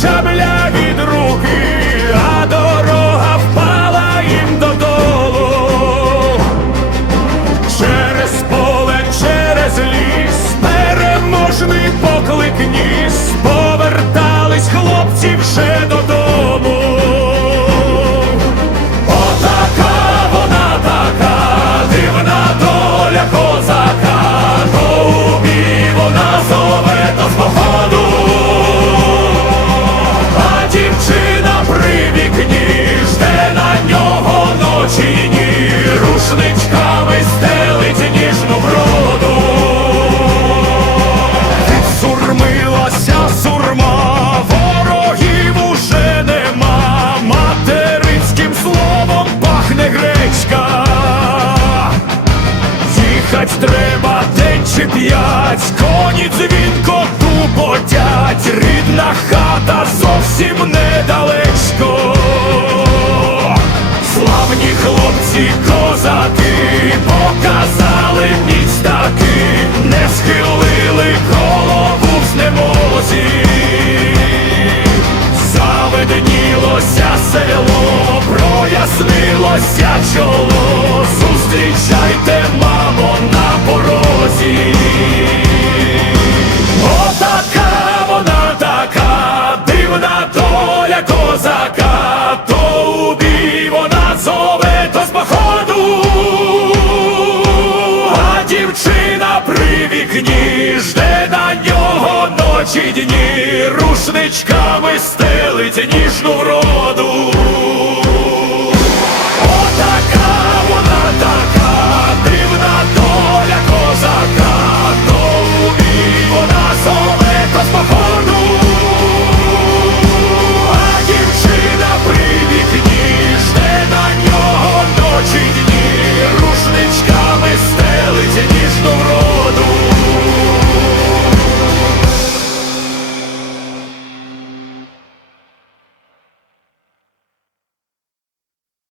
шабля від руки, а дорога впала їм додолу. Через поле, через ліс, переможний поклик ніс, Відсурмилася сурма, ворогів уже нема, материнським словом пахне гречка. Їхать треба день чи п'ять, коні дзвінко тупотять, рідна хата зовсім недалечко. Знемозі. Заведенілося село, прояснилося чоло, зустрічайте, мамо, на порозі. Отака вона така, дивна доля козака, то у вона зове до з походу, а дівчина при вікні жде на ночі дні рушничками стелить ніжну